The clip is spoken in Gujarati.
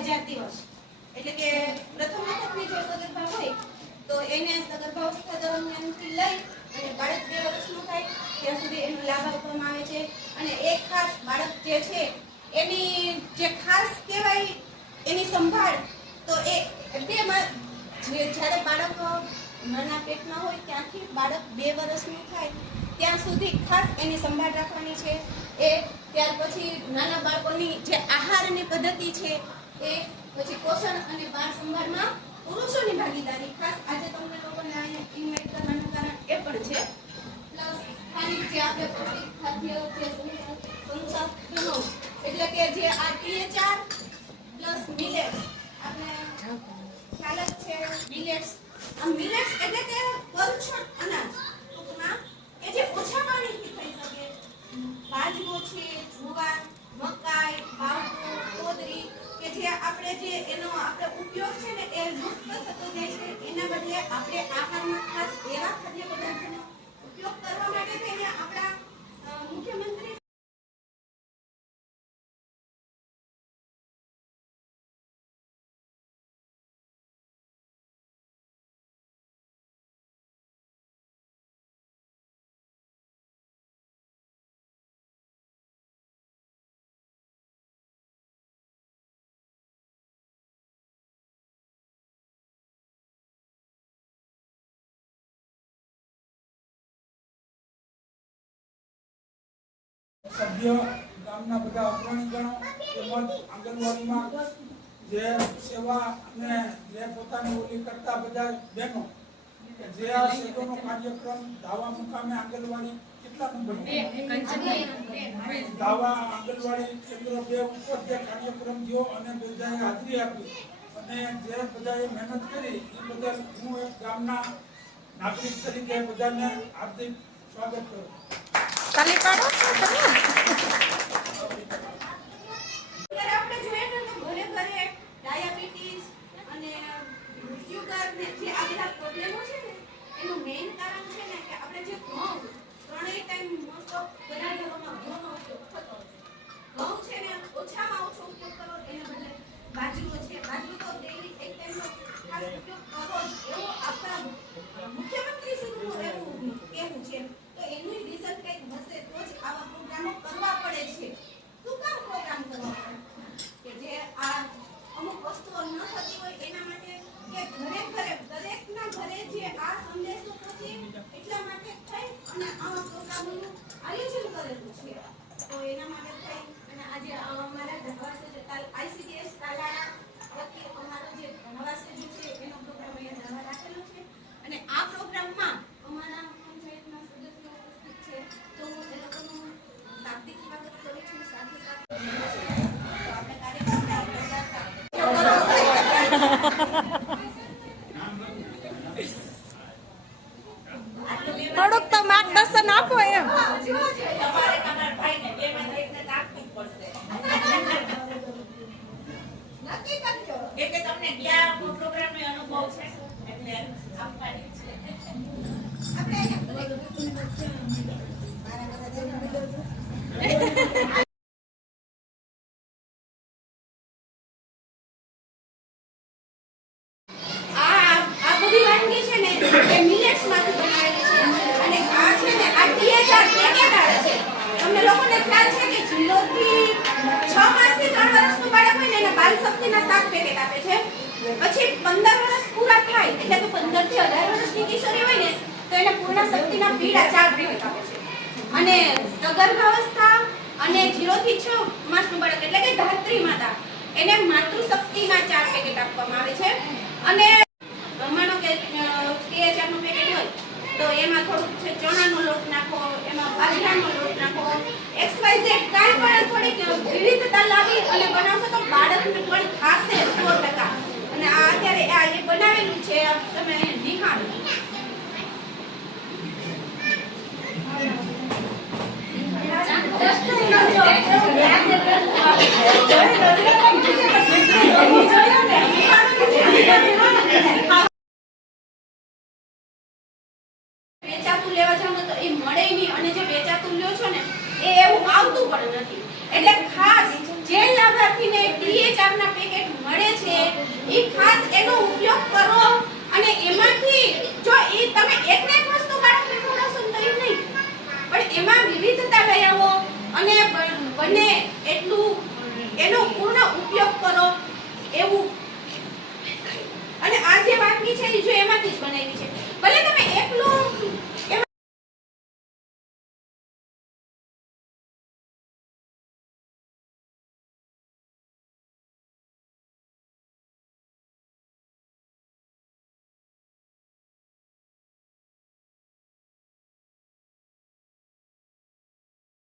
1000 દિવસ એટલે કે પ્રથમ વખતની જે સગર્ભા હોય તો એને સગર્ભાવસ્થા દરમિયાનથી લઈ અને બાળક 2 વર્ષનું થાય ત્યાં સુધી એનો લાભ આપવામાં આવે છે. અને એક ખાસ બાળક જે છે એની જે ખાસ કહેવાય એની સંભાળ તો એ જ્યારે બાળક માના પેટમાં હોય ત્યાંથી બાળક 2 વર્ષનું થાય ત્યાં સુધી ખાસ એની સંભાળ રાખવાની છે. ત્યાર પછી નાના બાળકોની જે આહારની પદ્ધતિ છે એ પછી પોષણ અને બાળ સંભાળમાં પુરુષોની ભાગીદારી ખાસ આજે તમને લોકોને અહીંયા ઇન્વાઇટ કરવાનું કારણ એ પણ છે. પ્લસ સ્થાનિક જે આપણે પૌષ્ટિક ખાદ્ય જે સંસાધનો એટલે કે જે આ THR પ્લસ મિલેટ્સ આપણે ખ્યાલ જ છે મિલેટ્સ. આ મિલેટ્સ એટલે કે પલછટ અનાજ ટૂંકમાં કે જે ઓછા પાણીથી થઈ શકે. બાજરો છે, જુવાર, મકાઈ, બાવળો, કોદરી કે જે આપણે જે એનો આપણે ઉપયોગ છે ને એ લુપ્ત થતો જાય છે. એના બદલે આપણે આહારમાં ખાસ એવા ખાદ્ય પદાર્થોનો ઉપયોગ કરવા માટે થઈને આપણા મુખ્યમંત્રી સભ્ય ગામના બધા અગ્રણીગણો તેમજ આંગણવાડીમાં જે સેવા અને જે પોતાની ઓલી કરતા બધા બહેનો કે જે આ સેવાનો કાર્યક્રમ ધાવા મુકામે આંગણવાડી કેટલા નંબર ધાવા આંગણવાડી કેન્દ્ર 2 ઉપર જે કાર્યક્રમ થયો અને બધાએ હાજરી આપી અને જે બધાએ મહેનત કરી એ બદલ હું એક ગામના નાગરિક તરીકે બધાને હાર્દિક સ્વાગત કરું. તાલી પાડો. આપણે જોઈએ ને તો ઘરે ઘરે ડાયાબિટીસ અને શુગર ને જે આ બધા પ્રોબ્લેમો છે ને એનું મેઇન કારણ છે ને કે આપણે જે ઘઉં ત્રણેય ટાઈમ મોસ્ટ ઓફ બધા ઘરોમાં ઘઉંનો ઉપયોગ થતો હોય. ઘઉં છે ને ઓછામાં ઓછો ઉપયોગ કરો એના બદલે બાજરો છે. બાજરો તો ડેઈલી એક ટાઈમનો ખાસ ઉપયોગ કરો એવો આપણા મુખ્યમંત્રી શ્રીનું એવું કહેવું છે. તો એનું રીઝન કંઈક હશે તો જ આવા પ્રોગ્રામો કરવા પડે છે. શું કામ પ્રોગ્રામ કરવા પડે કે જે આ અમુક વસ્તુઓ ન થતી હોય એના માટે કે ઘરે ઘરે દરેકના ઘરે જે આ સંદેશો પહોંચે એટલા માટે થઈ અને આવા પ્રોગ્રામોનું આયોજન કરેલું છે. તો એના માટે થઈ અને આજે અમારા ધનવાસે જે ICDS તાલાળા વતી અમારો જે ધનવાસે જે છે એનો પ્રોગ્રામ અહીંયા નવા રાખેલો છે. અને આ પ્રોગ્રામમાં અમારા પંચાયતના સદસ્યો ઉપસ્થિત છે. તો હું એ લોકોનું શાબ્દિક સ્વાગત કરું છું. સાથે સાથે આપણે કાર્યક્રમને આગળ વધારતા થોડુંક તો માર્ગદર્શન આપો એમ. નક્કી કરજો કે તમને ક્યાં પ્રોગ્રામનો અનુભવ છે એટલે આપવાની છે. આ બધી વાનગી છે ને એ મિલેટ્સ માંથી બનાવેલી છે અને આ છે ને આ THR પેકેટ આવે છે. તમને લોકોને ખ્યાલ છે કે જિલ્લોથી 6 માસથી 3 વર્ષનું બાળક હોય ને એને બાલ શક્તિના 7 પેકેટ આપે છે. પછી 15 વર્ષ પૂરા થાય એટલે કે 15 થી 18 વર્ષની કિશોરી હોય ને તો એને પૂર્ણ શક્તિના પીળા 4 પેકેટ આપે છે. અને સગર્ભાવસ્થા અને 0 થી 6 માસનું બાળક એટલે કે ધાત્રી માતા એને માતૃશક્તિના 4 પેકેટ આપવામાં આવે છે. અને માનો કે THR નું પેકેટ હોય તો એમાં થોડુંક છે ચણાનો લોટ નાખો, એમાં બાજરાનો લોટ નાખો, XYZ કાંઈ પણ થોડીક વિવિધતા લાવી અને બનાવશો તો બાળકને પણ ખાશે 100%. અને આ અત્યારે આ એ બનાવેલું છે તમે નિહાળો. વેચાતું લેવા જાવ તો એ મળે નહીં અને જે વેચાતું લ્યો છો ને એ એવું આવતું પણ નથી. એટલે ખાસ જે લાભાર્થી તરફથી DHR ના પેકેટ મળે છે એ ખાસ એનો ઉપયોગ કરો અને એમાંથી જો એ તમે એકને એક વસ્તુ બાળકને ખવડાવશો તો એ નહીં પણ એમાં વિવિધતા લઈ આવો અને બને એટલું એનો પૂર્ણ ઉપયોગ કરો એવું અને આ જે વાનગી છે એ જો એમાંથી જ બનાવી છે ભલે તમે એકલું